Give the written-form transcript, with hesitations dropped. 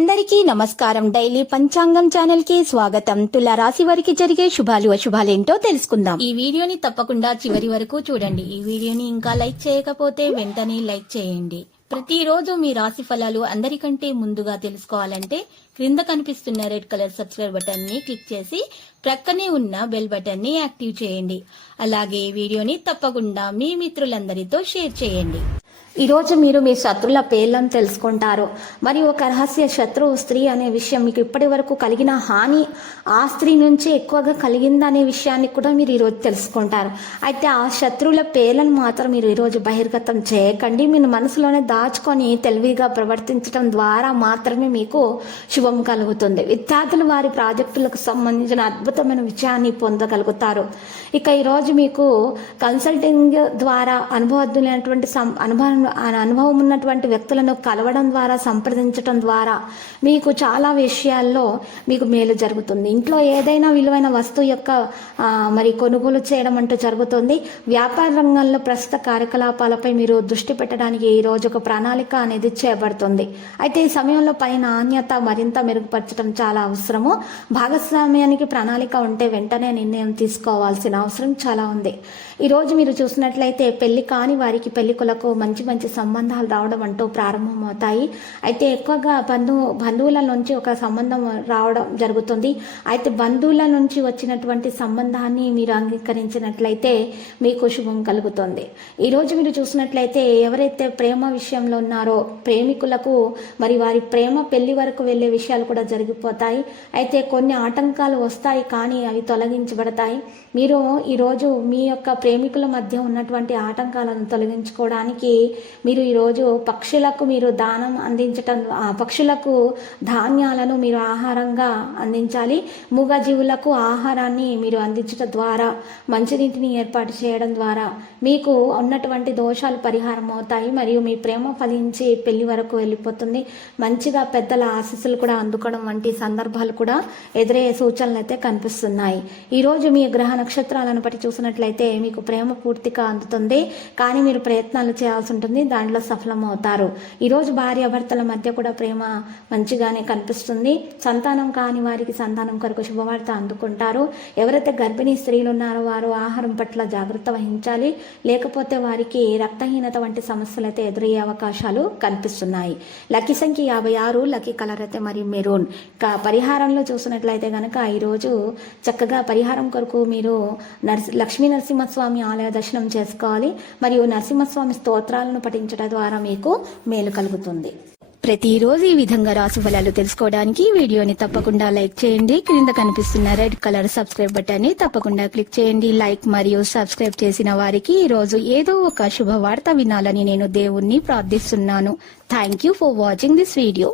అందరికీ నమస్కారం. డైలీ పంచాంగం ఛానల్ కి స్వాగతం. తుల రాశి వారికి జరిగే శుభాలు అశుభాలేంటో తెలుసుకుందాం. ఈ వీడియోని తప్పకుండా చివరి వరకు చూడండి. ఈ వీడియోని ఇంకా లైక్ చేయకపోతే వెంటనే లైక్ చేయండి. ప్రతిరోజు మీ రాశి ఫలాలు అందరికంటే ముందుగా తెలుసుకోవాలంటే క్రింద కనిపిస్తున్న రెడ్ కలర్ సబ్స్క్రైబ్ బటన్ ని క్లిక్ చేసి ప్రక్కనే ఉన్న బెల్ బటన్ ని యాక్టివ్ చేయండి. అలాగే వీడియోని తప్పకుండా మీ మిత్రులందరితో షేర్ చేయండి. ఈరోజు మీరు మీ శత్రుల పేర్లను తెలుసుకుంటారు. మరియు ఒక రహస్య శత్రువు స్త్రీ అనే విషయం, మీకు ఇప్పటి వరకు కలిగిన హాని ఆ స్త్రీ నుంచి ఎక్కువగా కలిగిందనే విషయాన్ని కూడా మీరు ఈరోజు తెలుసుకుంటారు. అయితే ఆ శత్రువుల పేర్లను మాత్రం మీరు ఈరోజు బహిర్గతం చేయకండి. మీరు మనసులోనే దాచుకొని తెలివిగా ప్రవర్తించడం ద్వారా మాత్రమే మీకు శుభం కలుగుతుంది. విద్యార్థులు వారి ప్రాజెక్టులకు సంబంధించిన అద్భుతమైన విషయాన్ని పొందగలుగుతారు. ఇక ఈరోజు మీకు కన్సల్టింగ్ ద్వారా అనుభవజ్ఞులైనటువంటి అనుభవం ఉన్నటువంటి వ్యక్తులను కలవడం ద్వారా, సంప్రదించడం ద్వారా మీకు చాలా విషయాల్లో మీకు మేలు జరుగుతుంది. ఇంట్లో ఏదైనా విలువైన వస్తువు యొక్క మరి కొనుగోలు చేయడం అంటూ జరుగుతుంది. వ్యాపార రంగంలో ప్రస్తుత కార్యకలాపాలపై మీరు దృష్టి పెట్టడానికి ఈ రోజు ఒక ప్రణాళిక అనేది చేయబడుతుంది. అయితే ఈ సమయంలో పని నాణ్యత మరింత మెరుగుపరచడం చాలా అవసరము. భాగస్వామ్యానికి ప్రణాళిక ఉంటే వెంటనే నిర్ణయం తీసుకోవాల్సిన అవసరం చాలా ఉంది. ఈరోజు మీరు చూసినట్లయితే పెళ్లి కాని వారికి పెళ్లికులకు మంచి మంచి సంబంధాలు రావడం అంటూ ప్రారంభమవుతాయి. అయితే ఎక్కువగా బంధువుల నుంచి ఒక సంబంధం రావడం జరుగుతుంది. అయితే బంధువుల నుంచి వచ్చినటువంటి సంబంధాన్ని మీరు అంగీకరించినట్లయితే మీకు శుభం కలుగుతుంది. ఈరోజు మీరు చూసినట్లయితే ఎవరైతే ప్రేమ విషయంలో ఉన్నారో ప్రేమికులకు మరి వారి ప్రేమ పెళ్లి వరకు వెళ్ళే విషయాలు కూడా జరిగిపోతాయి. అయితే కొన్ని ఆటంకాలు వస్తాయి, కానీ అవి తొలగించబడతాయి. మీరు ఈరోజు మీ యొక్క ప్రేమికుల మధ్య ఉన్నటువంటి ఆటంకాలను తొలగించుకోవడానికి మీరు ఈరోజు పక్షులకు మీరు దానం అందించటం, పక్షులకు ధాన్యాలను మీరు ఆహారంగా అందించాలి. మూగజీవులకు ఆహారాన్ని మీరు అందించడం ద్వారా, మంచినీటిని ఏర్పాటు చేయడం ద్వారా మీకు ఉన్నటువంటి దోషాలు పరిహారం అవుతాయి. మరియు మీ ప్రేమ ఫలించి పెళ్లి వరకు వెళ్ళిపోతుంది. మంచిగా పెద్దల ఆశీస్సులు కూడా అందుకోవడం వంటి సందర్భాలు కూడా ఎదురయ్యే సూచనలు అయితే కనిపిస్తున్నాయి. ఈరోజు మీ గ్రహ నక్షత్రాలను బట్టి చూసినట్లయితే మీకు ప్రేమ పూర్తిగా అందుతుంది, కానీ మీరు ప్రయత్నాలు చేయాల్సి ఉంటుంది. దాంట్లో సఫలం అవుతారు. ఈరోజు భార్యాభర్తల మధ్య కూడా ప్రేమ మంచిగానే కనిపిస్తుంది. సంతానం కాని వారికి సంతానం కొరకు శుభవార్త అందుకుంటారు. ఎవరైతే గర్భిణీ స్త్రీలు ఉన్నారో వారు ఆహారం పట్ల జాగ్రత్త వహించాలి, లేకపోతే వారికి రక్తహీనత వంటి సమస్యలు అయితే ఎదురయ్యే అవకాశాలు కనిపిస్తున్నాయి. లక్కీ సంఖ్య 56, లక్కీ కలర్ అయితే మరియు మెరూన్. పరిహారంలో చూసినట్లయితే కనుక ఈరోజు చక్కగా పరిహారం కొరకు మీరు లక్ష్మీ నరసింహస్వామి ఆలయ దర్శనం చేసుకోవాలి. మరియు నరసింహస్వామి స్తోత్రాలను పఠించడం ద్వారా మీకు మేలు కలుగుతుంది. ప్రతిరోజు ఈ విధంగా రాశి ఫలాలు తెలుసుకోవడానికి వీడియోని తప్పకుండా లైక్ చేయండి. క్రింద కనిపిస్తున్న రెడ్ కలర్ సబ్స్క్రైబ్ బటన్ ని తప్పకుండా క్లిక్ చేయండి. లైక్ మరియు సబ్స్క్రైబ్ చేసిన వారికి ఈ రోజు ఏదో ఒక శుభవార్త వినాలని నేను దేవుణ్ణి ప్రార్థిస్తున్నాను. Thank you for watching this video.